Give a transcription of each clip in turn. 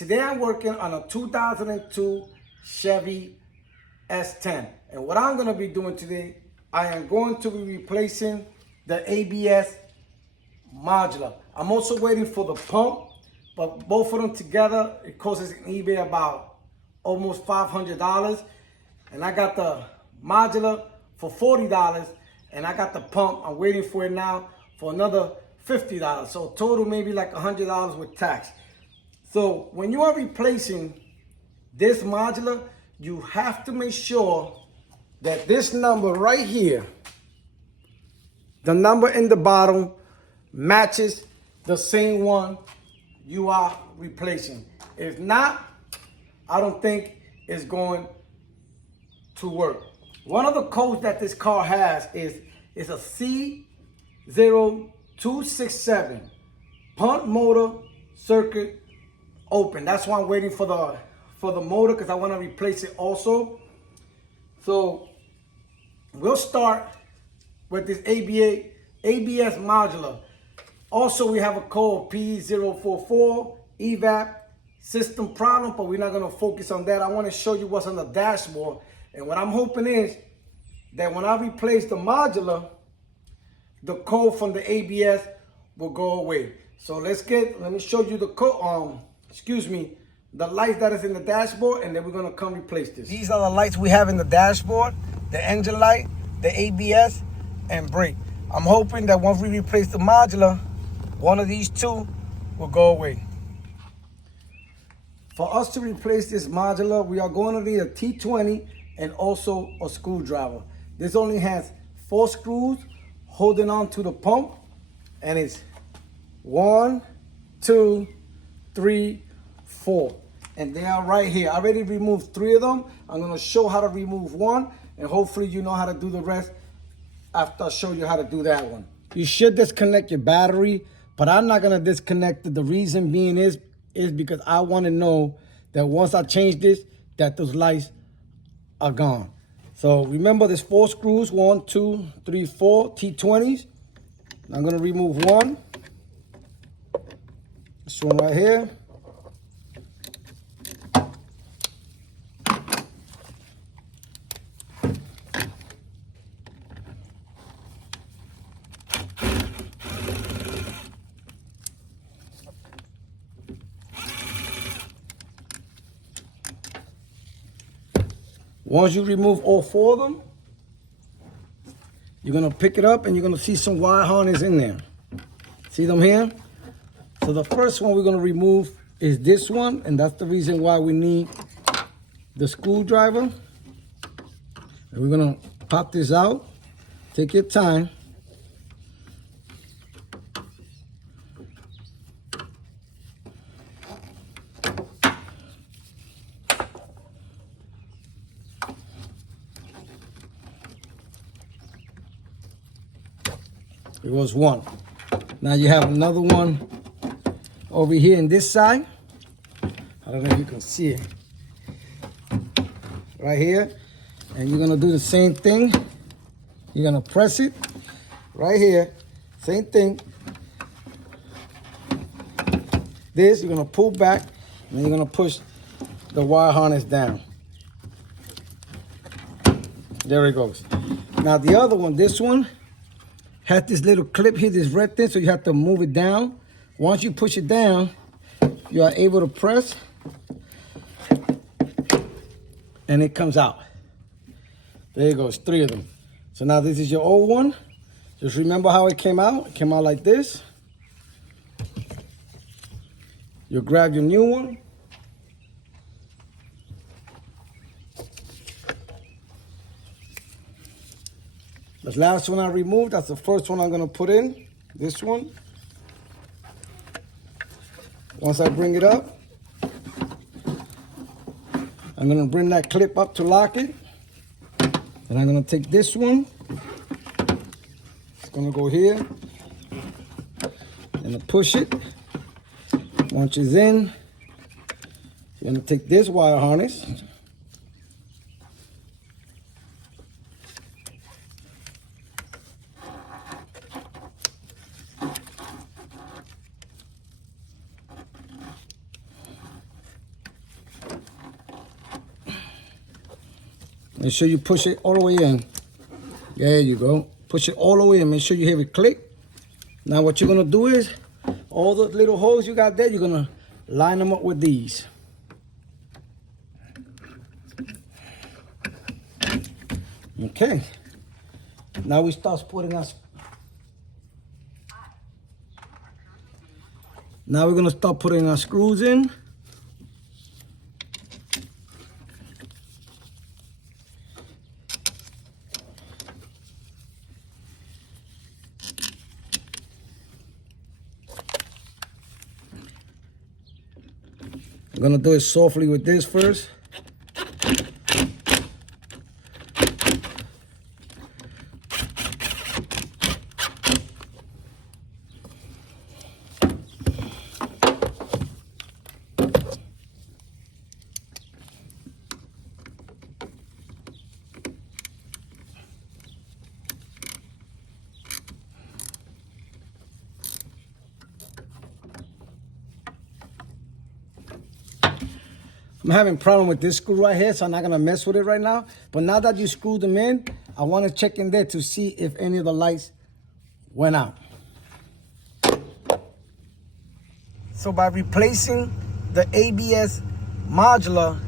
today I'm working on a 2002 Chevy S10. And what I'm gonna be doing today, I am going to be replacing the ABS modular. I'm also waiting for the pump, but both of them together, it costs in eBay about almost $500. And I got the modular for $40, and I got the pump, I'm waiting for it now, for another $50. So total maybe like $100 with tax. So when you are replacing this modular, you have to make sure that this number right here, the number in the bottom, matches the same one you are replacing. If not, I don't think it's going to work. One of the codes that this car has is a C0267 punt motor circuit open. That's why I'm waiting for the motor, because I want to replace it also. So we'll start with this ABS modular. Also, we have a code P044 evap system problem, but we're not going to focus on that. I want to show you what's on the dashboard. And what I'm hoping is that when I replace the modular, the code from the ABS will go away. So let me show you the code, the lights that is in the dashboard, and then we're gonna come replace this. These are the lights we have in the dashboard: the engine light, the ABS, and brake. I'm hoping that once we replace the modular, one of these two will go away. For us to replace this modular, we are going to need a T20 and also a screwdriver. This only has 4 screws holding on to the pump, and it's 1, 2, 3, 4. And they are right here. I already removed 3 of them. I'm gonna show how to remove one, and hopefully you know how to do the rest after I show you how to do that one. You should disconnect your battery, but I'm not gonna disconnect it. The reason being is because I wanna know that once I change this, that those lights are gone. So remember, there's 4 screws, 1, 2, 3, 4 T20s. I'm gonna remove one. This one right here. Once you remove all 4 of them, you're gonna pick it up and you're gonna see some wire harness in there. See them here? So the first one we're gonna remove is this one, and that's the reason why we need the screwdriver. And we're gonna pop this out. Take your time. It was one. Now you have another one over here in this side. I don't know if you can see it. Right here. And you're gonna do the same thing. You're gonna press it right here. Same thing. This, you're gonna pull back, and then you're gonna push the wire harness down. There it goes. Now the other one, this one, has this little clip here, this red thing, so you have to move it down. Once you push it down, you are able to press, and it comes out. There you go, it's 3 of them. So now this is your old one. Just remember how it came out. It came out like this. You'll grab your new one. The last one I removed, that's the first one I'm gonna put in, this one. Once I bring it up, I'm gonna bring that clip up to lock it. And I'm gonna take this one. It's gonna go here. And push it. Once it's in, you're gonna take this wire harness. Make sure you push it all the way in. There you go. Push it all the way in. Make sure you hear it click. Now what you're gonna do is, all those little holes you got there, you're gonna line them up with these. Okay. Now we start putting our. Now we're gonna start putting our screws in. I'm gonna do it softly with this first. I'm having a problem with this screw right here, so I'm not gonna mess with it right now. But now that you screwed them in, I wanna check in there to see if any of the lights went out. So by replacing the ABS modular,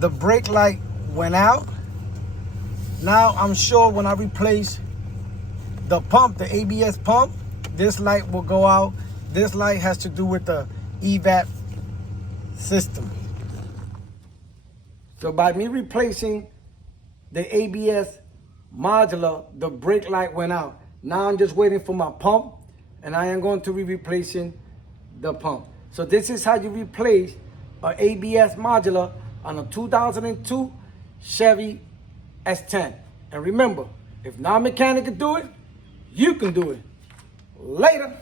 the brake light went out. Now I'm sure when I replace the pump, the ABS pump, this light will go out. This light has to do with the EVAP system. So by me replacing the ABS modular, the brake light went out. Now I'm just waiting for my pump, and I am going to be replacing the pump. So this is how you replace an ABS modular on a 2002 Chevy S10. And remember, if non-mechanic can do it, you can do it. Later.